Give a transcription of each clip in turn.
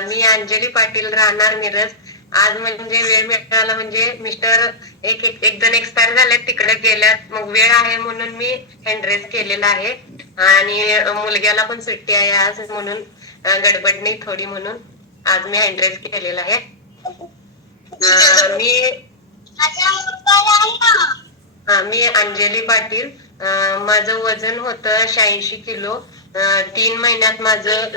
मी अंजली पाटील राहणार मिरज. आज म्हणजे वेळ मिळाला म्हणजे मिस्टर एक एक जण एक्सपायर झालेत तिकडे गेल्यात. मग वेळ आहे म्हणून मी हँड्रेस केलेला आहे. आणि मुलग्याला पण सुट्टी आहे आज म्हणून गडबड नाही थोडी म्हणून आज मी हँड्रेस केलेला आहे. मी हा मी अंजली पाटील. माझं वजन होतं शहाऐंशी किलो. तीन महिन्यात माझं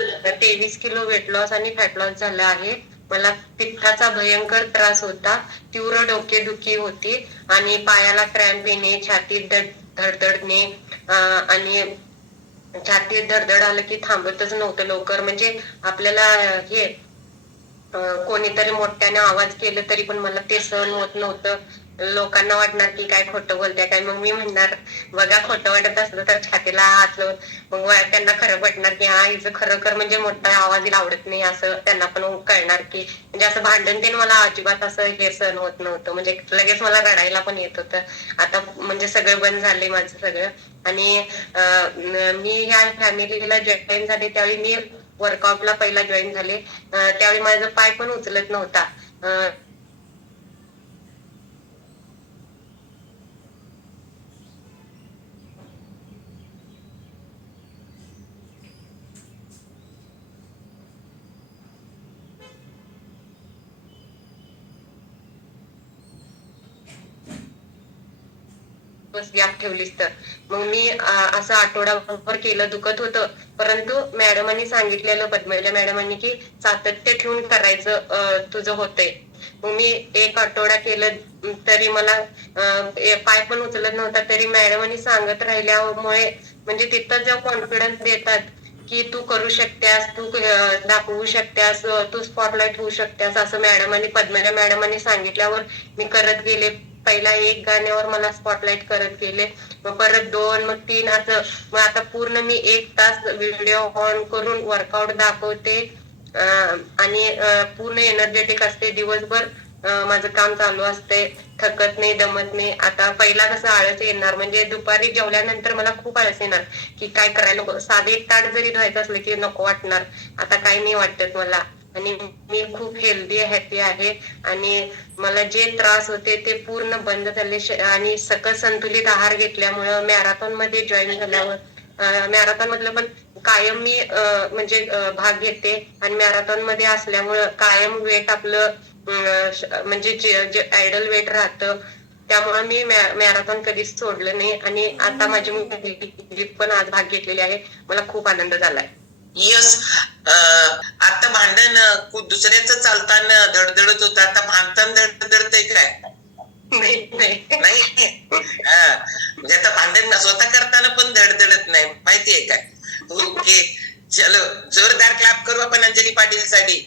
तेवीस किलो वेट लॉस आणि फॅट लॉस झालं आहे. मला पित्ताचा भयंकर त्रास होता. तीव्र डोकेदुखी होती आणि पायाला क्रॅम्प येणे छातीत धडधडणे आणि छातीत धडधड आलं की थांबतच नव्हतं लवकर. म्हणजे आपल्याला हे कोणीतरी मोठ्याने आवाज केलं तरी पण मला ते सहन होत नव्हतं. लोकांना वाटणार की काय खोटं बोलते काय. मग मी म्हणणार बघा खोटं वाटत असलं तर छातीला हात मग त्यांना खरं पटणार की हा हिचं खरं खर म्हणजे मोठा आवाज आवडत नाही. असं त्यांना पण कळणार की म्हणजे असं भांडण ते मला अजिबात असं हे सहन होत नव्हतं. म्हणजे लगेच मला रडायला पण येत होतं. आता म्हणजे सगळं बंद झालंय माझं सगळं. आणि मी ह्या फॅमिलीला जॉईन झाले त्यावेळी मी वर्कआउटला पहिला जॉईन झाले. त्यावेळी माझा पाय पण उचलत नव्हता. बस गॅप ठेवलीस तर. मग मी असं आठवडाभर केलं दुखत होतं. परंतु मॅडमांनी सांगितलेलं पद्मजा म्हणजे मॅडमांनी की सातत्य ठेवून करायचं तुझं होतंय. मग मी एक आठवडा केलं तरी मला पाय पण उचलत नव्हता तरी मॅडमांनी सांगत राहिल्यामुळे म्हणजे तिथं जेव्हा कॉन्फिडन्स देतात की तू करू शकतेस तू दाखवू शकतेस तू स्पॉटलाइट होऊ शकतेस असं मॅडमांनी पद्मजा मॅडमांनी सांगितल्यावर मी करत गेले. पहिला एक गाण्यावर मला स्पॉटलाइट करत गेले. मग परत दोन मग तीन असं. मग आता पूर्ण मी एक तास व्हिडिओ ऑन करून वर्कआउट दाखवते. आणि पूर्ण एनर्जेटिक असते. दिवसभर माझं काम चालू असते. थकत नाही दमत नाही. आता पहिला कसं आळस येणार. म्हणजे दुपारी जेवल्यानंतर मला खूप आळस येणार. की काय करायला नको. साधे एक ताट जरी धुवायचं असलं की नको वाटणार. आता काही नाही वाटत मला. आणि मी खूप हेल्दी हॅपी आहे. आणि मला जे त्रास होते ते पूर्ण बंद झाले. आणि सकस संतुलित आहार घेतल्यामुळं मॅरेथॉनमध्ये जॉईन झाल्यावर मॅरेथॉन मधलं पण कायम मी म्हणजे भाग घेते. आणि मॅरेथॉनमध्ये असल्यामुळं कायम वेट आपलं म्हणजे जे आयडल वेट राहतं त्यामुळे मी मॅरेथॉन कधीच सोडलं नाही. आणि आता माझी मुलगी पण आज भाग घेतलेली आहे. मला खूप आनंद झालाय. यस आता भांडण दुसऱ्याचं चालताना धडधडत होत आता भांडताना धडधडतय काय? नाही हा. म्हणजे आता भांडण स्वतः करताना पण धडधडत नाही. माहितीये काय ओके चलो. जोरदार क्लॅप करू आपण अंजली पाटील साठी